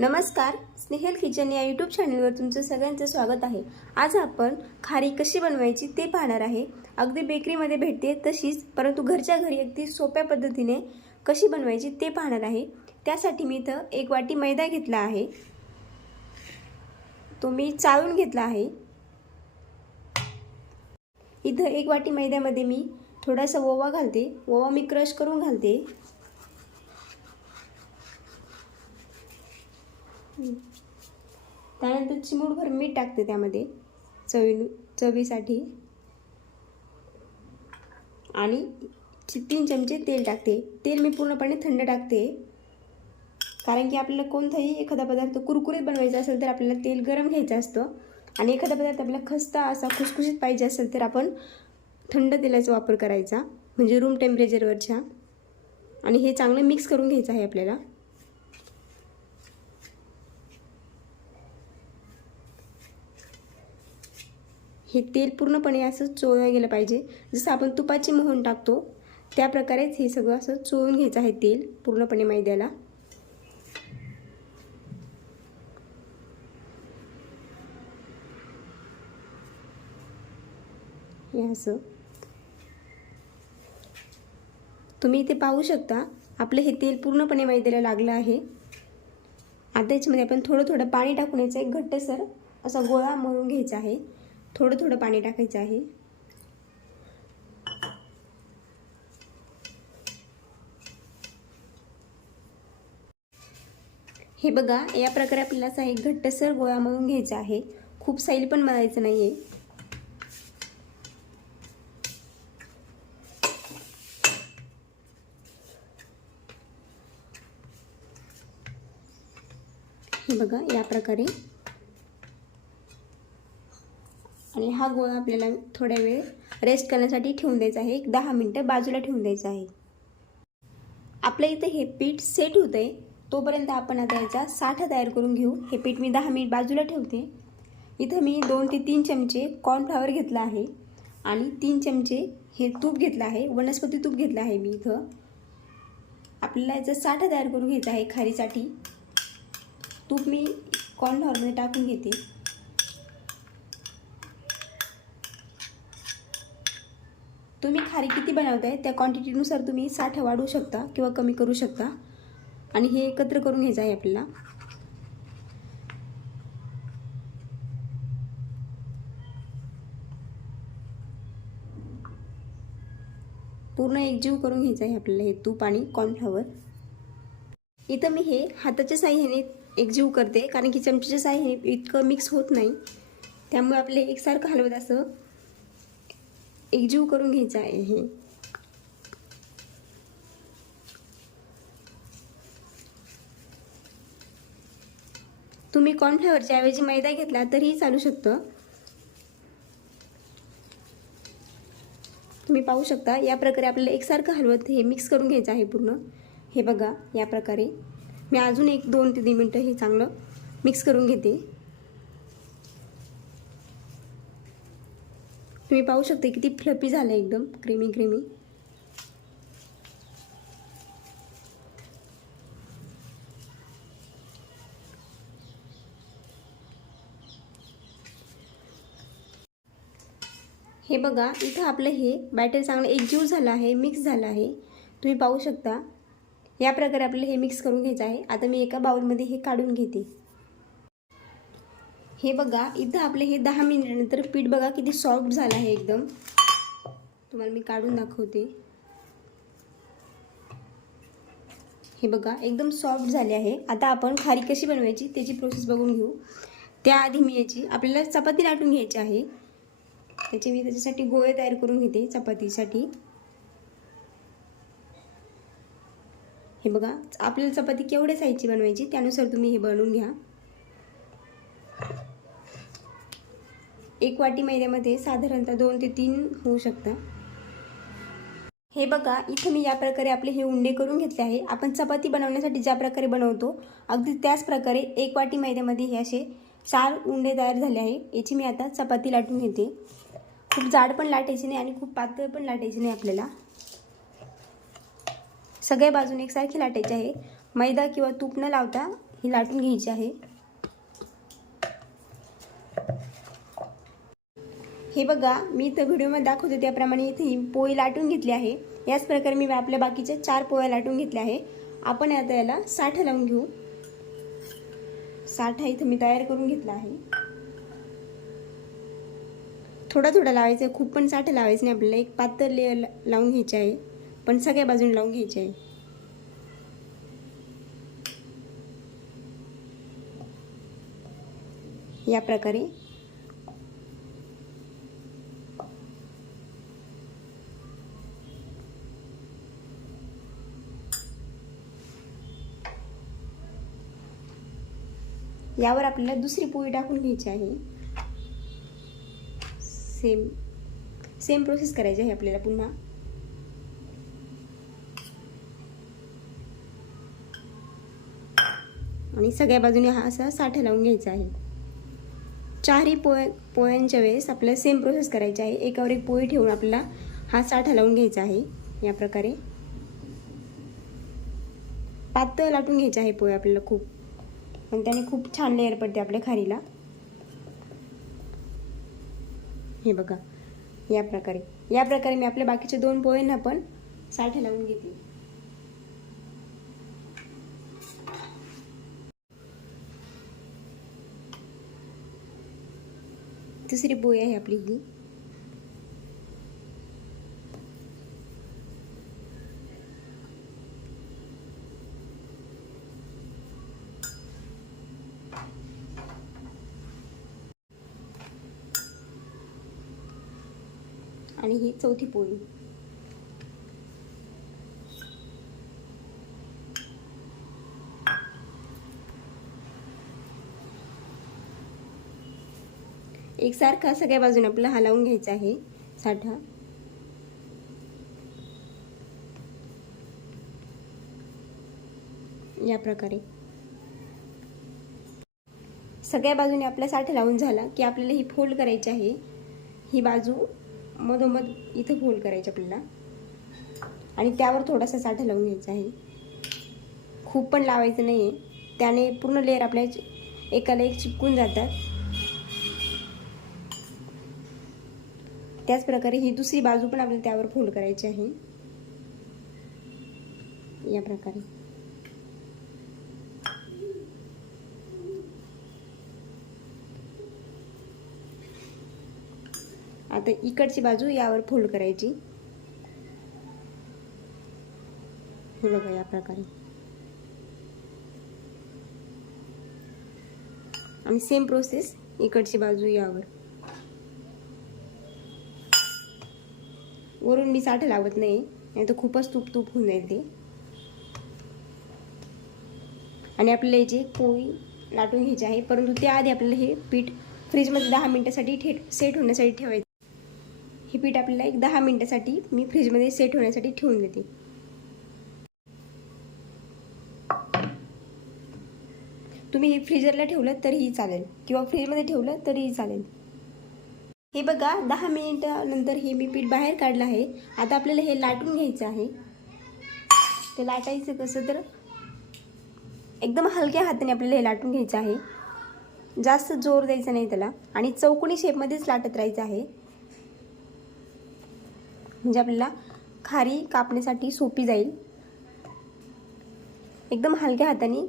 नमस्कार स्नेहल किचन या यूट्यूब चॅनलवर तुमचं सगळ्यांचं स्वागत आहे. आज आपण खारी कशी बनवायची ते पाहणार आहे. अगदी बेकरीमध्ये भेटते तशीच परंतु घरच्या घरी अगदी सोप्या पद्धतीने कशी बनवायची ते पाहणार आहे. त्यासाठी मी इथं एक वाटी मैदा घेतला आहे. तो मी चाळून घेतला आहे. इथं एक वाटी मैद्यामध्ये मी थोडासा ओवा घालते. ओवा मी क्रश करून घालते. त्यानंतर चिमूटभर मीठ टाकते त्यामध्ये. चवी चवीसाठी. आणि तीन चमचे तेल टाकते. तेल मी पूर्णपणे थंड टाकते. कारण की आपल्याला कोणताही एखादा पदार्थ कुरकुरीत बनवायचा असेल तर आपल्याला तेल गरम घ्यायचं असतं. आणि एखादा पदार्थ आपल्याला खस्ता असा खुसखुशीत पाहिजे असेल तर आपण थंड तेलाचा वापर करायचा. म्हणजे रूम टेम्परेचरवरच्या आणि हे चांगलं मिक्स करून घ्यायचं आहे आपल्याला. हे तेल पूर्णपणे असं चोळलं गेलं पाहिजे. जसं आपण तुपाची मोहन टाकतो त्या प्रकारेच हे सगळं असं चोळून घ्यायचं आहे तेल पूर्णपणे मैद्याला. हे असं. तुम्ही इथे पाहू शकता आपलं हे तेल पूर्णपणे मैद्याला लागलं आहे. आता याच्यामध्ये आपण थोडं थोडं पाणी टाकून यायचं एक घट्टसर असा गोळा मळून घ्यायचा आहे. थोडं थोडं पाणी टाकायचं आहे. हे बघा या प्रकारे आपल्याला असा एक घट्टसर गोळा मळून घ्यायचा आहे. खूप सैल पण मळायचं नाही आहे हे बघा या प्रकारे. आणि हा गोळा आपल्याला थोड्या वेळ रेस्ट करण्यासाठी ठेवून द्यायचा आहे. एक दहा मिनटं बाजूला ठेवून द्यायचं आहे. आपल्या इथं हे पीठ सेट होतं आहे तोपर्यंत आपण आता याचा साठा तयार करून घेऊ. हे पीठ मी दहा मिनिट बाजूला ठेवते. इथं मी दोन ते तीन चमचे कॉर्नफ्लावर घेतला आहे. आणि तीन चमचे हे तूप घेतलं आहे. वनस्पती तूप घेतलं आहे मी इथं. आपल्याला याचा साठा तयार करून घ्यायचा आहे खारीसाठी. तूप मी कॉर्नफ्लॉवरमध्ये टाकून घेते. तुम्ही खारी किती बनवताय त्या क्वांटिटीनुसार तुम्ही साठा वाढवू शकता किंवा कमी करू शकता. आणि हे एकत्र करून घ्यायचं आहे आपल्याला. पूर्ण एकजीव करून घ्यायचं आहे आपल्याला हे तूप आणि कॉर्नफ्लॉवर इथं मी हे हाताच्या साह्याने एकजीव करते कारण की चमच्याच्या साह्याने इतकं मिक्स होत नाही. त्यामुळे आपले एकसारखं हलवत असं एकजीव करून घ्यायचं आहे हे. तुम्ही कॉर्नफ्लॉवरच्या ऐवजी मैदा घेतला तरीही चालू शकतं. तुम्ही पाहू शकता या प्रकारे आपल्याला एकसारखं हलवत हे मिक्स करून घ्यायचं आहे पूर्ण. हे बघा या प्रकारे. मी अजून एक दोन ते तीन मिनटं हे चांगलं मिक्स करून घेते. तुम्ही पाहू शकता किती फ्लपी झालं एकदम. Creamy creamy. हे बघा इथं आपलं हे बॅटर चांगलं एकजीव झालं आहे मिक्स झालं आहे. तुम्ही पाहू शकता. या प्रकारे आपल्याला हे मिक्स करून घ्यायचं आहे. आता मी एका बाउलमध्ये हे काढून घेते. हे बघा इथं आपले हे दहा मिनिटानंतर पीठ बघा किती सॉफ्ट झालं आहे एकदम. तुम्हाला मी काढून दाखवते. हे बघा एकदम सॉफ्ट झाले आहे. आता आपण खारी कशी बनवायची त्याची प्रोसेस बघून घेऊ. त्याआधी मी याची आपल्याला चपाती लाटून घ्यायची आहे. त्याचे मी त्याच्यासाठी गोळे तयार करून घेते चपातीसाठी. हे बघा आपल्याला चपाती केवढ्या साईजची बनवायची त्यानुसार तुम्ही हे बनवून घ्या. एक वाटी मैद्यामध्ये साधारणतः दोन ते तीन होऊ शकतं. हे बघा इथे मी या प्रकारे आपले हे उंडे करून घेतले आहे. आपण चपाती बनवण्यासाठी ज्या प्रकारे बनवतो अगदी त्याच प्रकारे एक वाटी मैद्यामध्ये हे असे चार उंडे तयार झाले आहे. याची मी आता चपाती लाटून घेते. खूप जाड पण लाटायची नाही आणि खूप पातळ पण लाटायची नाही आपल्याला. सगळ्या बाजूने एकसारखी लाटायची आहे. मैदा किंवा तूप न लावता ही लाटून घ्यायची आहे. हे बघा मी इथं व्हिडिओमध्ये दाखवते त्याप्रमाणे इथे ही पोळी लाटून घेतली आहे. याच प्रकारे मी आपल्या बाकीच्या चार पोळ्या लाटून घेतल्या आहे. आपण आता याला साठा लावून घेऊ. साठा इथं मी तयार करून घेतला आहे. थोडा थोडा लावायचा आहे. खूप पण साठा लावायचं नाही. आपल्याला एक पातळ लेअर लावून घ्यायची आहे. पण सगळ्या बाजूने लावून घ्यायची आहे. या प्रकारे यावर आपल्याला दुसरी पोळी टाकून घ्यायची आहे. सेम सेम प्रोसेस करायची आहे आपल्याला पुन्हा. आणि सगळ्या बाजूने हा असा साठा लावून घ्यायचा आहे. चारही पोळ्या पोळ्यांच्या वेळेस आपल्याला सेम प्रोसेस करायची आहे. एकावर एक पोळी ठेवून आपल्याला हा साठा लावून घ्यायचा आहे. या प्रकारे. पातळ लाटून घ्यायचं आहे पोळी आपल्याला खूप. पण त्याने खूप छान लेअर पडते आपल्या खारीला. हे बघा या प्रकारे. या प्रकारे मी आपल्या बाकीचे दोन पोळ्यांना पण साठे लावून घेते. दुसरी पोळी आहे आपली ही. आणि ही चौथी पोळी. एकसारखा सगळ्या बाजूने आपला हलावून घ्यायचा आहे साठा. या प्रकारे. सगळ्या बाजूने आपला साठा लावून झाला की आपल्याला ही फोल्ड करायची आहे. ही बाजू मधोमध इथं फोल्ड करायचं आपल्याला आणि त्यावर थोडासा साठा लावून घ्यायचा आहे. खूप पण लावायचं नाही आहे त्याने पूर्ण लेअर आपल्या एकाला एक चिपकून जातात. त्याचप्रकारे ही दुसरी बाजू पण आपल्याला त्यावर फोल्ड करायची आहे. या प्रकारे. आता इकडची बाजू यावर फोल्ड करायची. हे बघा या प्रकारे. आणि सेम प्रोसेस इकडची बाजू यावर. वरून मी साठ लावत नाही नाही तर खूपच तूप तूप होऊन जाईल ते. आणि आपल्याला याची पोळी लाटून घ्यायची आहे परंतु त्याआधी आपल्याला हे पीठ फ्रीजमध्ये दहा मिनटासाठी ठेट सेट होण्यासाठी ठेवायचं. हे पीठ आपल्याला एक दहा मिनटासाठी मी फ्रीजमध्ये सेट होण्यासाठी ठेवून देते. तुम्ही हे फ्रीजरला ठेवलं तरीही चालेल किंवा फ्रीजमध्ये ठेवलं तरीही चालेल. हे बघा दहा मिनिटानंतर हे मी पीठ बाहेर काढलं आहे. आता आपल्याला हे लाटून घ्यायचं आहे. ते लाटायचं कसं तर एकदम हलक्या हाताने आपल्याला हे लाटून घ्यायचं आहे. जास्त जोर द्यायचा नाही त्याला. आणि चौकोनी शेपमध्येच लाटत राहायचं आहे. म्हणजे आपल्याला खारी कापण्यासाठी सोपी जाईल. एकदम हलक्या हाताने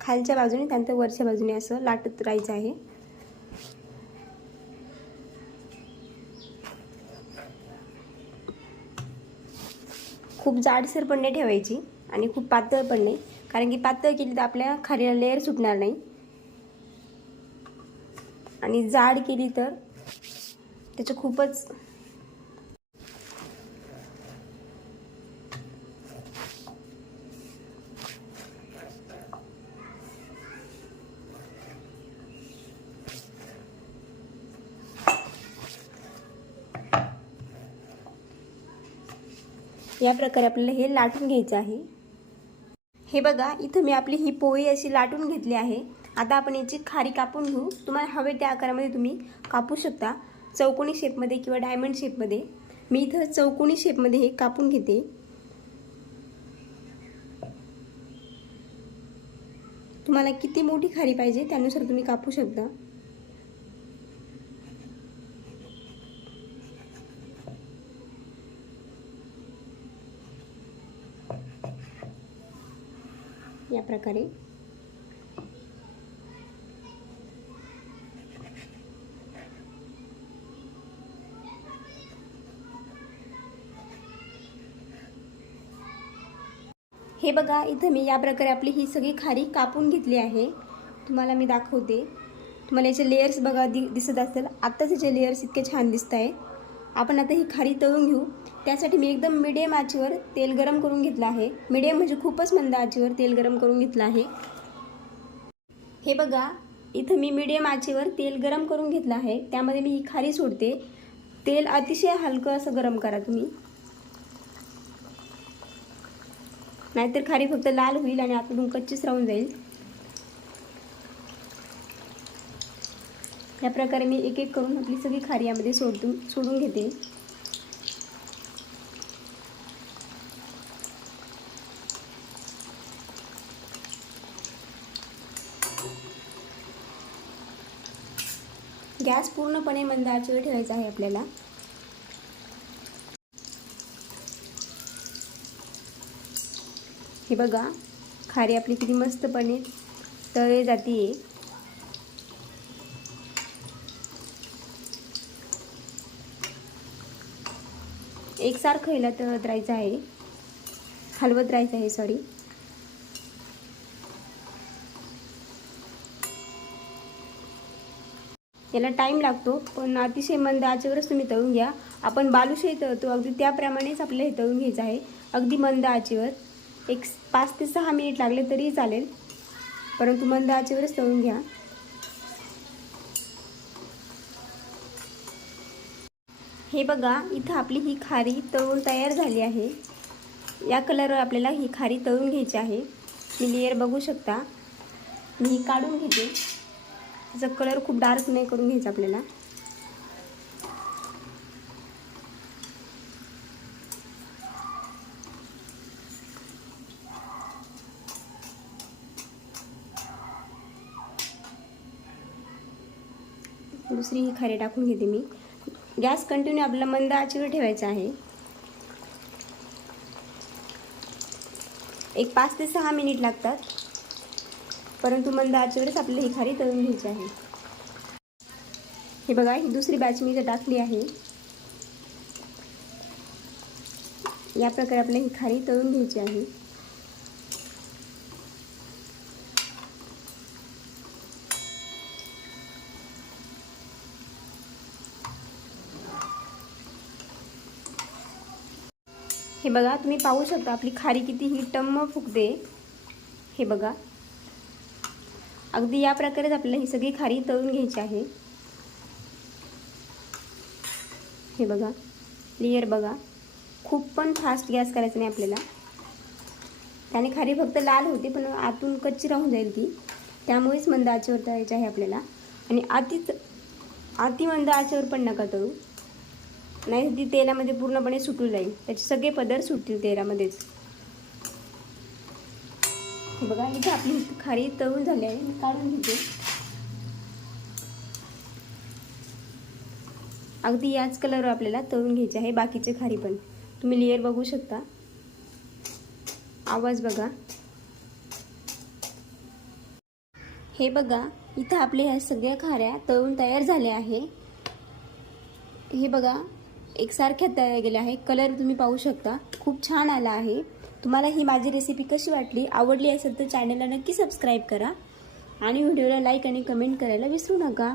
खालच्या बाजूने त्यानंतर वरच्या बाजूने असं लाटत राहायचं आहे. खूप जाडसर पण नाही ठेवायची आणि खूप पातळ पण नाही. कारण की पातळ केली तर आपल्या खारीला लेअर सुटणार नाही. आणि जाड केली तर त्याचं खूपच या प्रकारे आपल्याला हे लाटून घ्यायचं आहे. हे बघा इथं मी आपली ही पोळी अशी लाटून घेतली आहे. आता आपण याची खारी कापून घेऊ. तुम्हाला हवे त्या आकारामध्ये तुम्ही कापू शकता. चौकोनी शेपमध्ये किंवा डायमंड शेपमध्ये. मी इथं चौकोनी शेपमध्ये हे कापून घेते. तुम्हाला किती मोठी खारी पाहिजे त्यानुसार तुम्ही कापू शकता. या प्रकारे. हे बघा इथं मी या प्रकारे आपली ही सगळी खारी कापून घेतली आहे. तुम्हाला मी दाखवते. तुम्हाला याचे लेयर्स बघा दि दिसत असेल. आत्ताच याचे लेयर्स इतके छान दिसत आहे आपण आता ही खारी तळून घेऊ. त्यासाठी मी एकदम मिडियम आचेवर तेल गरम करून घेतलं आहे. मिडियम म्हणजे खूपच मंद आचेवर तेल गरम करून घेतलं आहे. हे बघा इथं मी मिडियम आचेवर तेल गरम करून घेतलं आहे. त्यामध्ये मी ही खारी सोडते. तेल अतिशय हलकं असं गरम करा तुम्ही. नाहीतर खारी फक्त लाल होईल आणि आतून कच्चीच राहून जाईल. या प्रकारे मी एक एक करून आपली सगळी खारी यामध्ये सोडून सोडून घेते. गॅस पूर्णपणे मंद ठेवायचा आहे आपल्याला. हे बघा खारी आपली किती मस्तपणे तळे जाते एकसारखं हिला तळत राहायचं आहे. हलवत राहायचं आहे सॉरी याला टाईम लागतो. पण अतिशय मंद आचेवरच तुम्ही तळून घ्या. आपण बालुशाही तळतो. अगदी त्याप्रमाणेच आपल्याला हे तळून घ्यायचं आहे. अगदी मंद आचेवर. एक पाच ते सहा मिनिट लागले तरीही चालेल. परंतु मंद आचेवरच तळून घ्या. हे बघा इथं आपली ही खारी तळून तयार झाली आहे. या कलरवर आपल्याला ही खारी तळून घ्यायची आहे. मी लेअर बघू शकता. मी ही काढून घेते. त्याचा कलर खूप डार्क नाही करून घ्यायचा आपल्याला. दुसरी ही खारी टाकून घेते मी. गॅस कंटिन्यू आपला मंद आचेवर ठेवायचा आहे. एक पाच ते सहा मिनिट लागतात. परंतु मंद आचेवरच आपल्याला ही खारी तळून घ्यायची आहे. हे बघा ही दुसरी बॅच मी इथे टाकली आहे. या प्रकारे आपल्याला ही खारी तळून घ्यायची आहे. हे बघा तुम्ही पाहू शकता आपली खारी किती ही टम्म फुगते. हे बघा. अगदी या प्रकारेच आपल्याला ही सगळी खारी तळून घ्यायची आहे. हे बघा लेअर बघा. खूप पण फास्ट गॅस करायचा नाही आपल्याला. त्याने खारी फक्त लाल होते पण आतून कच्ची राहून जाईल ती. त्यामुळेच मंद आचेवर तळायची आहे आपल्याला. आणि अतिच अति मंद आचेवर पण नका तळू. नाही ती तेलामध्ये पूर्णपणे सुटून जाईल. त्याचे सगळे पदर सुटतील तेलामध्येच. बघा इथे आपली खारी तळून झाली आहे. मी काढून घेते. अगदी याच कलरवर आपल्याला तळून घ्यायचे आहे बाकीचे खारी पण. तुम्ही लेअर बघू शकता. आवाज बघा. हे बघा इथं आपल्या ह्या सगळ्या खाऱ्या तळून तयार झाल्या आहे. हे बघा एकसारख्या तयार गेल्या आहे. कलर तुम्ही पाहू शकता. खूप छान आला आहे. तुम्हाला ही माझी रेसिपी कशी वाटली आवडली असेल तर चॅनलला नक्की सबस्क्राईब करा. आणि व्हिडिओला लाईक आणि कमेंट करायला विसरू नका.